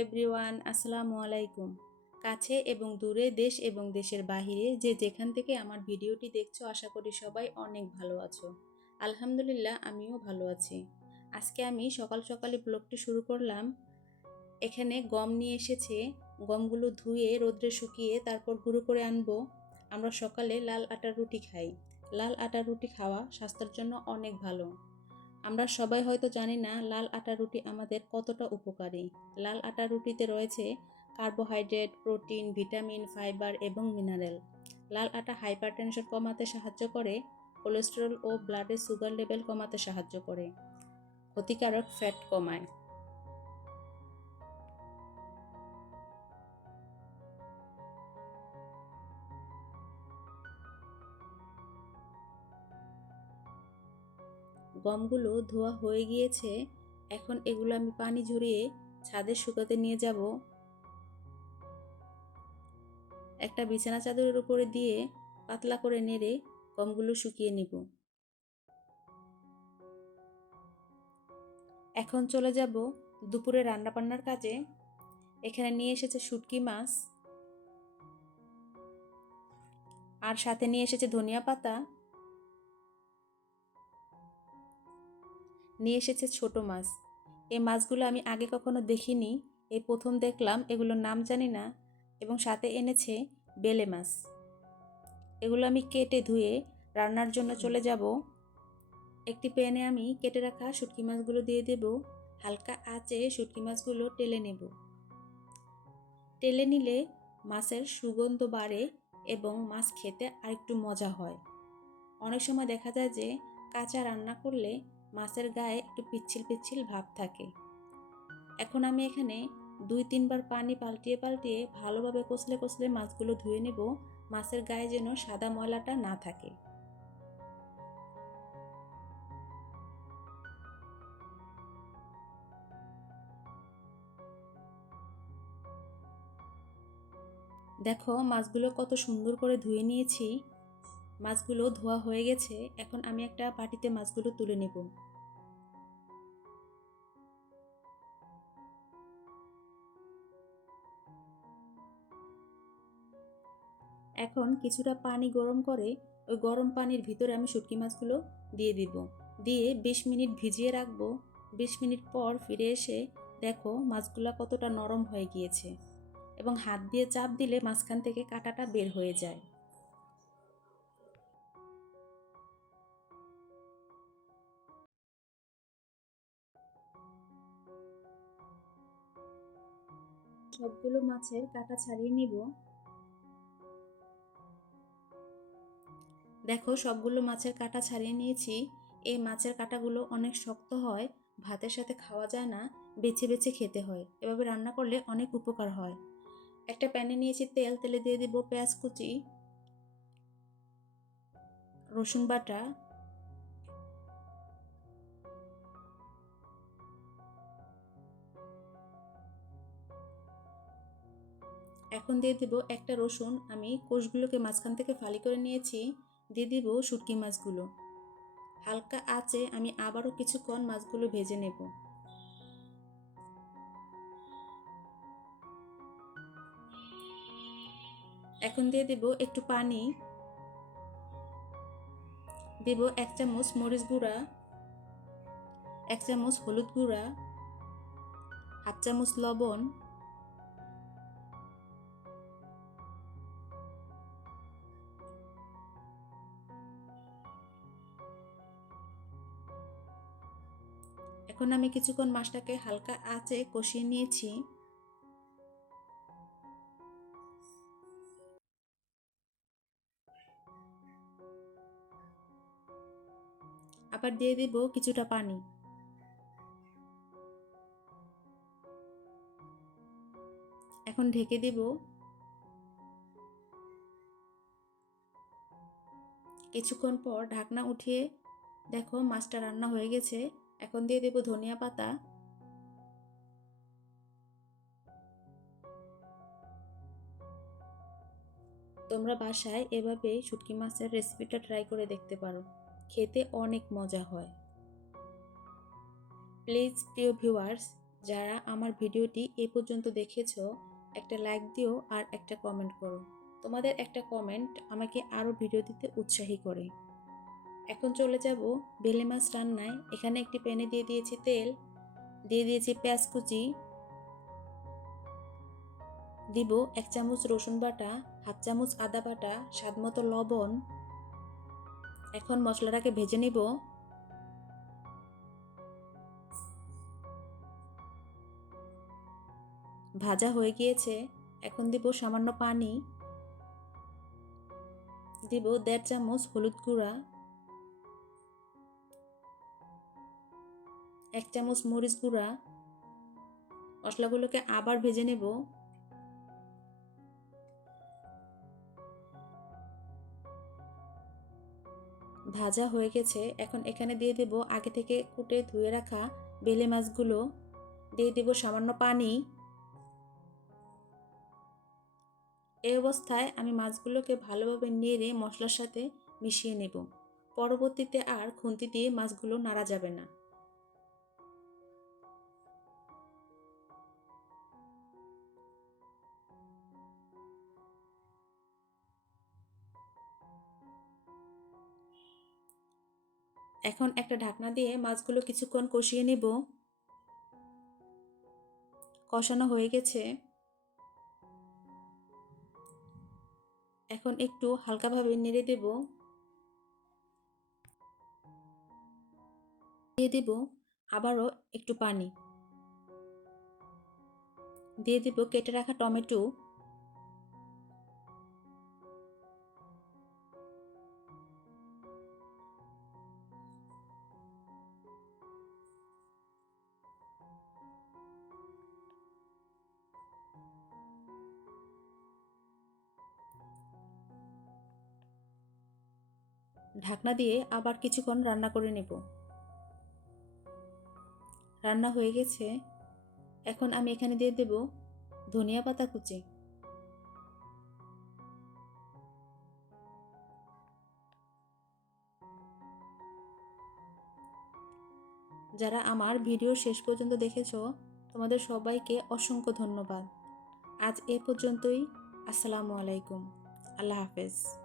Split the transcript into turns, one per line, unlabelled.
Everyone, আসসালামু আলাইকুম। কাছে এবং দূরে দেশ এবং দেশের বাহিরে যে যেখান থেকে আমার ভিডিওটি দেখছ, আশা করি সবাই অনেক ভালো আছো। আলহামদুলিল্লাহ, আমিও ভালো আছি। আজকে আমি সকাল সকালে ব্লগটি শুরু করলাম। এখানে গম নিয়ে এসেছে। গমগুলো ধুয়ে, রোদ্রে শুকিয়ে তারপর গুঁড়ো করে আনব। আমরা সকালে লাল আটার রুটি খাই। লাল আটার রুটি খাওয়া স্বাস্থ্যের জন্য অনেক ভালো। আমরা সবাই হয়তো জানি না লাল আটা রুটি আমাদের কতটা উপকারী। লাল আটা রুটিতে রয়েছে কার্বোহাইড্রেট, প্রোটিন, ভিটামিন, ফাইবার এবং মিনারেল। লাল আটা হাইপারটেনশন কমাতে সাহায্য করে, কোলেস্টেরল ও ব্লাডের সুগার লেভেল কমাতে সাহায্য করে। ক্ষতিকারক ফ্যাট কমায়। গমগুলো ধোয়া হয়ে গিয়েছে, এখন এগুলো আমি পানি ঝরিয়ে ছাদে শুকাতে নিয়ে যাব। একটা বিছানা চাদরের উপরে দিয়ে পাতলা করে নেড়ে গমগুলো শুকিয়ে নিব। এখন চলে যাব দুপুরে রান্নাবান্নার কাজে। এখানে নিয়ে এসেছে শুটকি মাছ, আর সাথে নিয়ে এসেছে ধনিয়া পাতা নিয়ে এসেছে ছোট মাছ। এই মাছগুলো আমি আগে কখনো দেখিনি। এই প্রথম দেখলাম, এগুলোর নাম জানি না এবং সাথে এনেছে বেলে মাছ। এগুলো আমি কেটে ধুয়ে রান্নার জন্য চলে যাব। একটি প্যানে আমি কেটে রাখা শুটকি মাছগুলো দিয়ে দেব। হালকা আঁচে শুটকি মাছগুলো টেলে নেব। টেলে নিলে মাছের সুগন্ধ বাড়ে এবং মাছ খেতে আরেকটু মজা হয়। অনেক সময় দেখা যায় যে কাঁচা রান্না করলে মাছের গায়ে একটু পিচ্ছিল পিচ্ছিল ভাব থাকে। এখন আমি এখানে দুই তিনবার পানি পাল্টিয়ে পাল্টিয়ে ভালোভাবে কষলে কষলে মাছগুলো ধুয়ে নেব, মাছের গায়ে যেন সাদা ময়লাটা না থাকে। দেখো, মাছগুলো কত সুন্দর করে ধুয়ে নিয়েছি। মাছগুলো ধোয়া হয়ে গেছে, এখন আমি একটা বাটিতে মাছগুলো তুলে নেব। এখন কিছুটা পানি গরম করে ওই গরম পানির ভিতরে আমি শুটকি মাছগুলো দিয়ে দিব। দিয়ে বিশ মিনিট ভিজিয়ে রাখব। বিশ মিনিট পর ফিরে এসে দেখো মাছগুলা কতটা নরম হয়ে গিয়েছে এবং হাত দিয়ে চাপ দিলে মাঝখান থেকে কাঁটাটা বের হয়ে যায়। সবগুলো মাছের কাটা ছাড়িয়ে নিব। দেখো, সবগুলো মাছের কাটা ছাড়িয়ে নিয়েছি। এই মাছের কাটাগুলো অনেক শক্ত হয়, ভাতের সাথে খাওয়া যায় না, বেছে বেছে খেতে হয়। এভাবে রান্না করলে অনেক উপকার হয়। একটা প্যানে নিয়েছি তেল, তেলে দিয়ে দিব পেঁয়াজ কুচি, রসুন বাটা এখন দিয়ে দেব একটা রসুন, আমি কোষগুলোকে মাঝখান থেকে ফালি করে নিয়েছি, দিয়ে দিব শুটকি মাছগুলো। হালকা আঁচে আমি আবারও কিছুক্ষণ মাছগুলো ভেজে নেব। এখন দিয়ে দেব একটু পানি। দেব এক চামচ মরিচ গুঁড়া, এক চামচ হলুদ গুঁড়া, হাফ চামচ লবণ এখন আমি কিছুক্ষণ মাছটাকে হালকা আঁচে কষিয়ে নিয়েছি, আবার দিয়ে দেব কিছুটা পানি। এখন ঢেকে দেব কিছুক্ষণ পর ঢাকনা উঠিয়ে দেখো মাছটা রান্না হয়ে গেছে। এখন দিয়ে দেব ধনিয়া পাতা। তোমরা বাসায় এভাবে শুটকি মাছের রেসিপিটা ট্রাই করে দেখতে পারো। খেতে অনেক মজা হয়। প্লিজ প্রিয় ভিউয়ার্স যারা আমার ভিডিওটি এ পর্যন্ত দেখেছ, একটা লাইক দিও আর একটা কমেন্ট করো। তোমাদের একটা কমেন্ট আমাকে আরও ভিডিও দিতে উৎসাহী করে। এখন চলে যাব বেলে মাছ রান্নায়। এখানে একটি প্যানে দিয়ে দিয়েছি তেল, দিয়ে দিয়েছি পেঁয়াজ কুচি। দিব এক চামচ রসুন বাটা, হাফ চামচ আদা বাটা, স্বাদ মতো লবণ। এখন মশলাটাকে ভেজে নিব। ভাজা হয়ে গিয়েছে। এখন দিব সামান্য পানি। দিব দেড় চামচ হলুদ গুঁড়া। এক চামচ মরিচ গুঁড়া, মশলাগুলোকে আবার ভেজে নেব। ভাজা হয়ে গেছে। এখন এখানে দিয়ে দেব আগে থেকে কুটে ধুয়ে রাখা বেলে মাছগুলো। দিয়ে দেব সামান্য পানি। এই অবস্থায় আমি মাছগুলোকে ভালোভাবে নেড়ে মশলার সাথে মিশিয়ে নেব। পরবর্তীতে আর খুন্তি দিয়ে মাছগুলো নাড়া যাবে না। এখন একটা ঢাকনা দিয়ে মাছগুলো কিছুক্ষণ কষিয়ে নেব। কষানো হয়ে গেছে। এখন একটু হালকাভাবে নেড়ে দেব। দিয়ে দেব আবারও একটু পানি। দিয়ে দেব কেটে রাখা টমেটো। ঢাকনা দিয়ে আবার কিছুক্ষণ রান্না করে নেব। রান্না হয়ে গেছে। এখন আমি এখানে দিয়ে দেব ধনিয়া পাতা কুচি। যারা আমার ভিডিও শেষ পর্যন্ত দেখেছ, তোমাদের সবাইকে অসংখ্য ধন্যবাদ। আজ এ পর্যন্তই। আসসালামু আলাইকুম। আল্লাহ হাফেজ।